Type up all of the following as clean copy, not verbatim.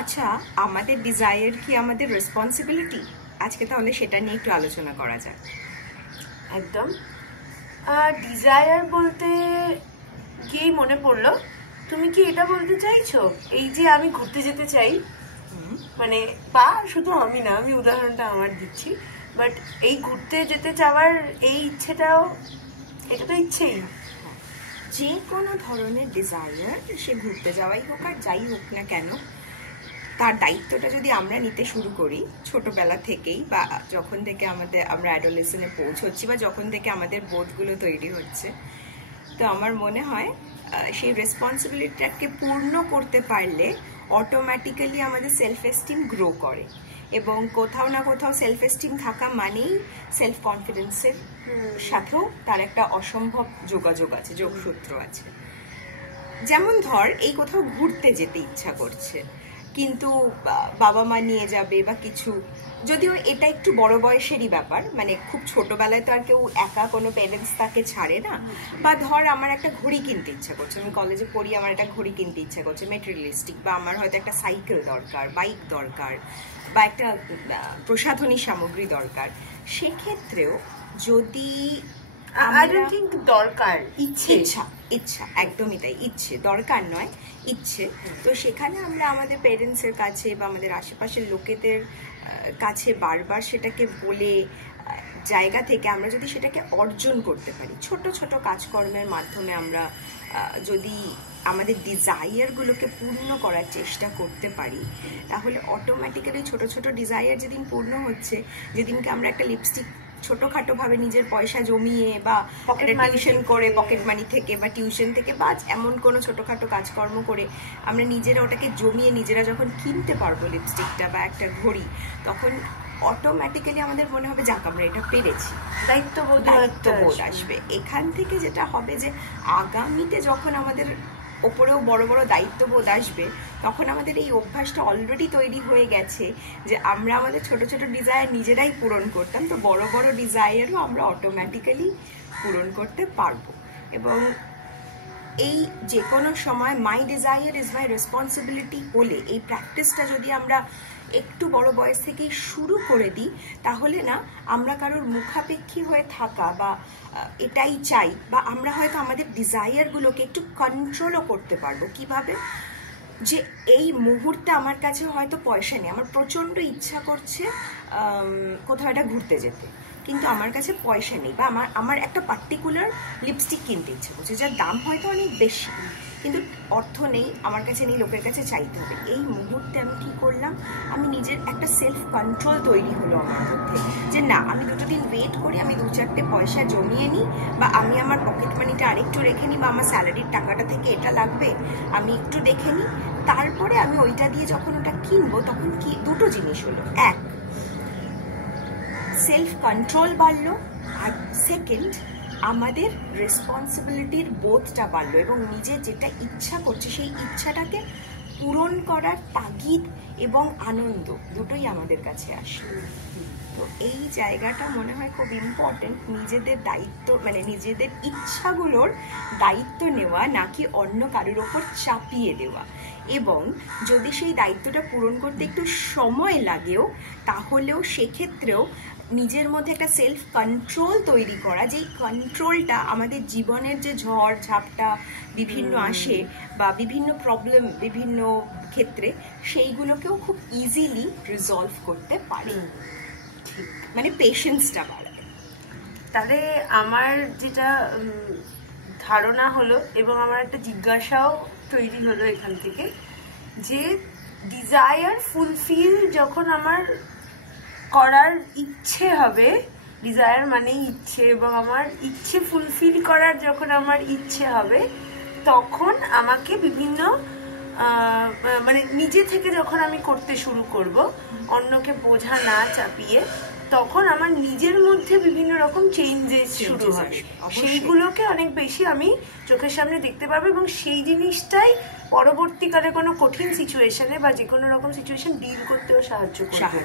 আচ্ছা, আমাদের ডিজায়ার কি আমাদের রেসপন্সিবিলিটি? আজকে তাহলে সেটা নিয়ে একটু আলোচনা করা যাক। একদম। ডিজায়ার বলতে গিয়েই মনে পড়লো, তুমি কি এটা বলতে চাইছো এই যে আমি ঘুরতে যেতে চাই, মানে বা শুধু আমি না, আমি উদাহরণটা আমার দিচ্ছি, বাট এই ঘুরতে যেতে চাওয়ার এই ইচ্ছেটাও, এটা তো ইচ্ছেই। যে কোনো ধরনের ডিজায়ার, সে ঘুরতে যাওয়াই হোক আর যাই হোক না কেন, তার দায়িত্বটা যদি আমরা নিতে শুরু করি ছোটবেলা থেকেই, বা যখন থেকে আমরা অ্যাডোলেসেন্টে পৌঁছচ্ছি, বা যখন থেকে আমাদের বোধগুলো তৈরি হচ্ছে, তো আমার মনে হয় সেই রেসপন্সিবিলিটিটাকে পূর্ণ করতে পারলে অটোমেটিক্যালি আমাদের সেলফ এস্টিম গ্রো করে। এবং কোথাও না কোথাও সেলফ এস্টিম থাকা মানেই সেলফ কনফিডেন্সের সাথেও তার একটা অসম্ভব যোগাযোগ আছে, যোগসূত্র আছে। যেমন ধর, এই কোথাও ঘুরতে যেতে ইচ্ছা করছে, কিন্তু বাবা মা নিয়ে যাবে বা কিছু, যদিও এটা একটু বড় বয়সেরই ব্যাপার, মানে খুব ছোটবেলায় তো আর কেউ একা কোনো প্যারেন্টস তাকে ছাড়ে না। বা ধর আমার একটা ঘড়ি কিনতে ইচ্ছা করছে, আমি কলেজে পড়ি, আমার একটা ঘড়ি কিনতে ইচ্ছা করছে, মেটেরিয়ালিস্টিক, বা আমার হয়তো একটা সাইকেল দরকার, বাইক দরকার, বা একটা প্রসাধনী সামগ্রী দরকার। সেক্ষেত্রেও যদি দরকার ইচ্ছা একদমই তাই, ইচ্ছে দরকার নয়, ইচ্ছে, তো সেখানে আমরা আমাদের পেরেন্টসের কাছে বা আমাদের আশেপাশের লোকেদের কাছে বারবার সেটাকে বলে জায়গা থেকে আমরা যদি সেটাকে অর্জন করতে পারি, ছোট ছোট কাজকর্মের মাধ্যমে আমরা যদি আমাদের ডিজায়ারগুলোকে পূর্ণ করার চেষ্টা করতে পারি, তাহলে অটোমেটিক্যালি ছোট ছোট ডিজায়ার যেদিন পূর্ণ হচ্ছে, যেদিনকে আমরা একটা লিপস্টিক ছোটখাটো ভাবে নিজের পয়সা জমিয়ে বা টিউশন করে, পকেট মানি থেকে বা টিউশন থেকে বা এমন কোনো ছোটখাটো কাজকর্ম করে আমরা নিজেরা ওটাকে জমিয়ে নিজেরা যখন কিনতে পারবো লিপস্টিকটা বা একটা ঘড়ি, তখন অটোমেটিক্যালি আমাদের মনে হবে যাক আমরা এটা পেরেছি, দায়িত্ববোধ আসবে। এখান থেকে যেটা হবে যে আগামীতে যখন আমাদের ওপরেও বড় বড় দায়িত্ববোধ আসবে, তখন আমাদের এই অভ্যাসটা অলরেডি তৈরি হয়ে গেছে যে আমরা আমাদের ছোট ছোট ডিজায়ার নিজেরাই পূরণ করতাম, তো বড় বড় ডিজায়ারও আমরা অটোমেটিক্যালি পূরণ করতে পারবো। এবং এই যে কোনো সময় মাই ডিজায়ার ইজ মাই রেসপন্সিবিলিটি হলে, এই প্র্যাকটিসটা যদি আমরা একটু বড় বয়স থেকেই শুরু করে দিই, তাহলে না আমরা কারোর মুখাপেক্ষী হয়ে থাকা বা এটাই চাই, বা আমরা হয়তো আমাদের ডিজায়ারগুলোকে একটু কন্ট্রোলও করতে পারবো। কিভাবে? যে এই মুহূর্তে আমার কাছে হয়তো পয়সা নেই, আমার প্রচণ্ড ইচ্ছা করছে কোথাও একটা ঘুরতে যেতে, কিন্তু আমার কাছে পয়সা নেই, বা আমার একটা পার্টিকুলার লিপস্টিক কিনতে ইচ্ছা করছে, যার দাম হয়তো অনেক বেশি, কিন্তু অর্থ নেই, আমার কাছে নেই, লোকের কাছে চাইতে হবে। এই মুহূর্তে আমি কি করলাম, আমি নিজের একটা সেলফ কন্ট্রোল তৈরি হলো আমার মধ্যে, যে না, আমি দুটো দিন ওয়েট করি, আমি দু চারটে পয়সা জমিয়ে নিই, বা আমি আমার পকেট মানিটা আরেকটু রেখে নিই, বা আমার স্যালারির টাকাটা থেকে এটা লাগবে আমি একটু দেখে নিই, তারপরে আমি ওইটা দিয়ে যখন ওটা কিনবো, তখন কি দুটো জিনিস হলো, এক, সেলফ কন্ট্রোল বাড়লো, আর সেকেন্ড, আমাদের রেসপন্সিবিলিটির বোধটা বাড়লো, এবং নিজে যেটা ইচ্ছা করছে সেই ইচ্ছাটাকে পূরণ করার তাগিদ এবং আনন্দ দুটোই আমাদের কাছে আসলো। তো এই জায়গাটা মনে হয় খুব ইম্পর্টেন্ট, নিজেদের দায়িত্ব, মানে নিজেদের ইচ্ছাগুলোর দায়িত্ব নেওয়া, নাকি অন্য কারোর ওপর চাপিয়ে দেওয়া। এবং যদি সেই দায়িত্বটা পূরণ করতে একটু সময় লাগেও, তাহলেও সেক্ষেত্রেও নিজের মধ্যে একটা সেলফ কন্ট্রোল তৈরি করা, যেই কন্ট্রোলটা আমাদের জীবনের যে ঝড় ঝাপটা বিভিন্ন আসে বা বিভিন্ন প্রবলেম বিভিন্ন ক্ষেত্রে, সেইগুলোকেও খুব ইজিলি রিজলভ করতে পারে, মানে পেশেন্সটা বাড়াবে। তাহলে আমার যেটা ধারণা হলো, এবং আমার একটা জিজ্ঞাসাও তৈরি হলো এখান থেকে, যে ডিজায়ার ফুলফিল যখন আমার করার ইচ্ছে হবে, ডিজায়ার মানে ইচ্ছে, এবং আমার ইচ্ছে ফুলফিল করার যখন আমার ইচ্ছে হবে, তখন আমাকে বিভিন্ন মানে নিজে থেকে যখন আমি করতে শুরু করব, অন্যকে বোঝা না চাপিয়ে, তখন আমার নিজের মধ্যে বিভিন্ন রকম চেঞ্জেস শুরু হবে, সেইগুলোকে অনেক বেশি আমি চোখের সামনে দেখতে পারবো, এবং সেই জিনিসটাই পরবর্তীকালে কোনো কঠিন সিচুয়েশনে বা যে কোনো রকম সিচুয়েশন ডিল করতেও সাহায্য করবে।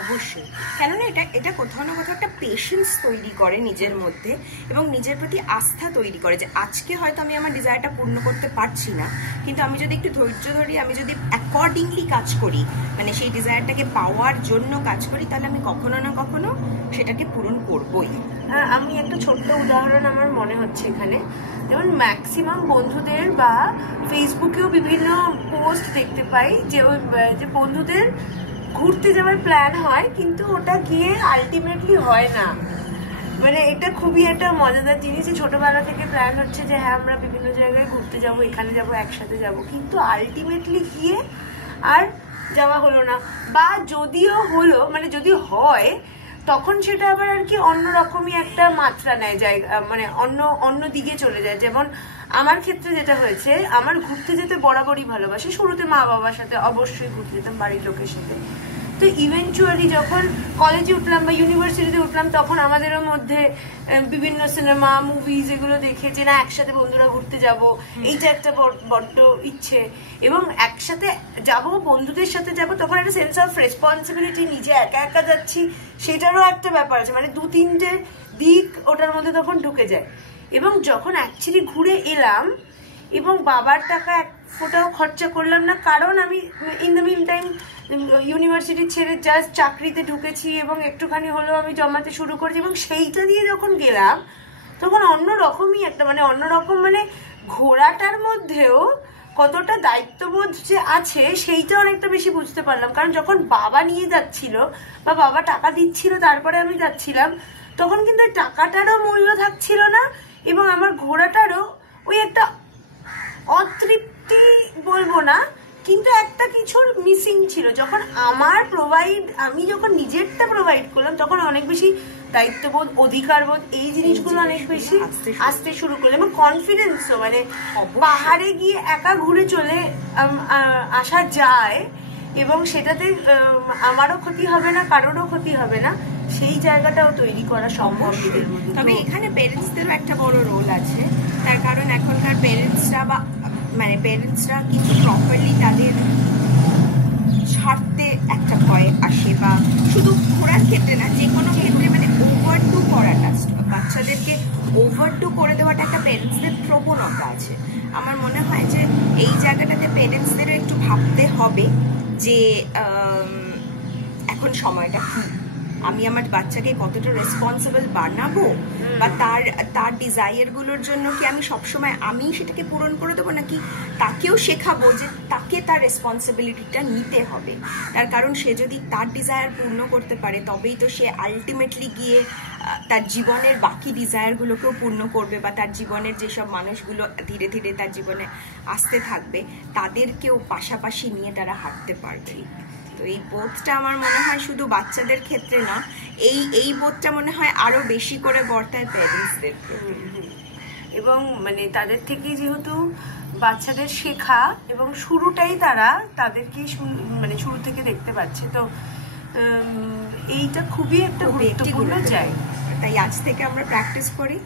অবশ্যই, কেননা এটা এটা কোথাও না কোথাও একটা পেশেন্স তৈরি করে নিজের মধ্যে এবং নিজের প্রতি আস্থা তৈরি করে যে আজকে হয়তো আমি আমার ডিজায়ারটা পূর্ণ করতে পারছি না, কিন্তু আমি যদি একটু ধৈর্য ধরি, আমি যদি অ্যাকর্ডিংলি কাজ করি, মানে সেই ডিজায়ারটাকে পাওয়ার জন্য কাজ করি, তাহলে আমি কখনো না কখনো সেটাকে পূরণ করবই। আমি একটা ছোট্ট উদাহরণ আমার মনে হচ্ছে এখানে, যেমন ম্যাক্সিমাম বন্ধুদের বা ফেসবুকেও বিভিন্ন পোস্ট দেখতে পাই যে বন্ধুদের ঘুরতে যাওয়ার প্ল্যান হয় কিন্তু ওটা গিয়ে আলটিমেটলি হয় না। মানে এটা খুবই একটা মজাদার জিনিস যে ছোটবেলা থেকে প্ল্যান হচ্ছে যে হ্যাঁ আমরা বিভিন্ন জায়গায় ঘুরতে যাব, এখানে যাব, একসাথে যাব, কিন্তু আলটিমেটলি গিয়ে আর যাওয়া হলো না, বা যদিও হলো মানে যদি হয় তখন সেটা আবার আর কি অন্যরকমই একটা মাত্রা নেয়, জায়গা মানে অন্য দিকে চলে যায়। যেমন আমার ক্ষেত্রে যেটা হয়েছে, আমার ঘুরতে যেতে বরাবরই ভালোবাসি, শুরুতে মা বাবার সাথে অবশ্যই ঘুরতে যেতাম, বাড়ির লোকের সাথে। তো ইভেনচুয়ালি যখন কলেজে উঠলাম বা ইউনিভার্সিটিতে উঠলাম তখন আমাদেরও মধ্যে বিভিন্ন সিনেমা মুভিজ এগুলো দেখে যে না একসাথে বন্ধুরা ঘুরতে যাব, এইটা একটা বড্ড ইচ্ছে, এবং একসাথে যাব বন্ধুদের সাথে যাব, তখন একটা সেন্স অফ রেসপন্সিবিলিটি, নিজে একা একা যাচ্ছি সেটারও একটা ব্যাপার আছে, মানে 2-3টে দিক ওটার মধ্যে তখন ঢুকে যায়। এবং যখন অ্যাকচুয়ালি ঘুরে এলাম এবং বাবার টাকা এক ফোটাও খরচা করলাম না, কারণ আমি in the meantime university ছেড়ে জাস্ট চাকরিতে ঢুকেছি এবং একটুখানি হলেও আমি জমাতে শুরু করেছি, এবং সেইটা দিয়ে যখন গেলাম তখন অন্যরকমই একটা মানে অন্যরকম মানে ঘোরাটার মধ্যেও কতটা দায়িত্ববোধ যে আছে সেইটা অনেকটা বেশি বুঝতে পারলাম। কারণ যখন বাবা নিয়ে যাচ্ছিল বা বাবা টাকা দিচ্ছিল তারপরে আমি যাচ্ছিলাম, তখন কিন্তু টাকাটারও মূল্য থাকছিল না এবং আমার ঘোরাটারও ওই একটা অতৃপ্তি বলবো না, কিন্তু একটা কিছুর মিসিং ছিল। যখন আমি যখন নিজেরটা প্রোভাইড করলাম তখন অনেক বেশি দায়িত্ববোধ, অধিকারবোধ, এই জিনিসগুলো অনেক বেশি আসতে শুরু করলো, এবং কনফিডেন্সও, মানে পাহাড়ে গিয়ে একা ঘুরে চলে আসা যায় এবং সেটাতে আমারও ক্ষতি হবে না, কারোরও ক্ষতি হবে না, সেই জায়গাটাও তৈরি করা সম্ভব। তবে এখানে প্যারেন্টসদেরও একটা বড় রোল আছে, তার কারণ এখনকার প্যারেন্টসরা কিন্তু প্রপারলি তাদের ছাড়তে একটা ভয় আসে, বা শুধু ঘোরার ক্ষেত্রে না, যে কোনো ক্ষেত্রে মানে ওভারডু করাটা, বাচ্চাদেরকে ওভারডু করে দেওয়াটা একটা প্যারেন্টসদের প্রবণতা আছে। আমার মনে হয় যে এই জায়গাটাতে প্যারেন্টসদেরও একটু ভাবতে হবে যে এখন সময়টা কি, আমি আমার বাচ্চাকে কতটা রেসপন্সিবল বানাবো, বা তার ডিজায়ারগুলোর জন্য কি আমি সবসময় আমি সেটাকে পূরণ করে দেবো, নাকি তাকেও শেখাবো যে তাকে তার রেসপন্সিবিলিটিটা নিতে হবে। তার কারণ সে যদি তার ডিজায়ার পূর্ণ করতে পারে তবেই তো সে আলটিমেটলি গিয়ে তার জীবনের বাকি ডিজায়ারগুলোকেও পূর্ণ করবে, বা তার জীবনের যেসব মানুষগুলো ধীরে ধীরে তার জীবনে আসতে থাকবে তাদেরকেও পাশাপাশি নিয়ে তারা হাঁটতে পারবে। তো এই বোধটা আমার মনে হয় শুধু বাচ্চাদের ক্ষেত্রে না, এই বোধটা মনে হয় আরো বেশি করে বর্তায় প্যারেন্টসদের, এবং মানে তাদের থেকে যেহেতু বাচ্চাদের শেখা এবং শুরুটাই তারা তাদেরকে মানে শুরু থেকে দেখতে পাচ্ছে, তো এইটা খুবই একটা গুরুত্বপূর্ণ জায়গা। তাই আজ থেকে আমরা প্র্যাকটিস করি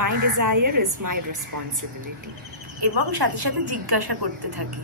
মাই ডিজায়ার ইজ মাই রেসপন্সিবিলিটি, এবং সাথে সাথে জিজ্ঞাসা করতে থাকি।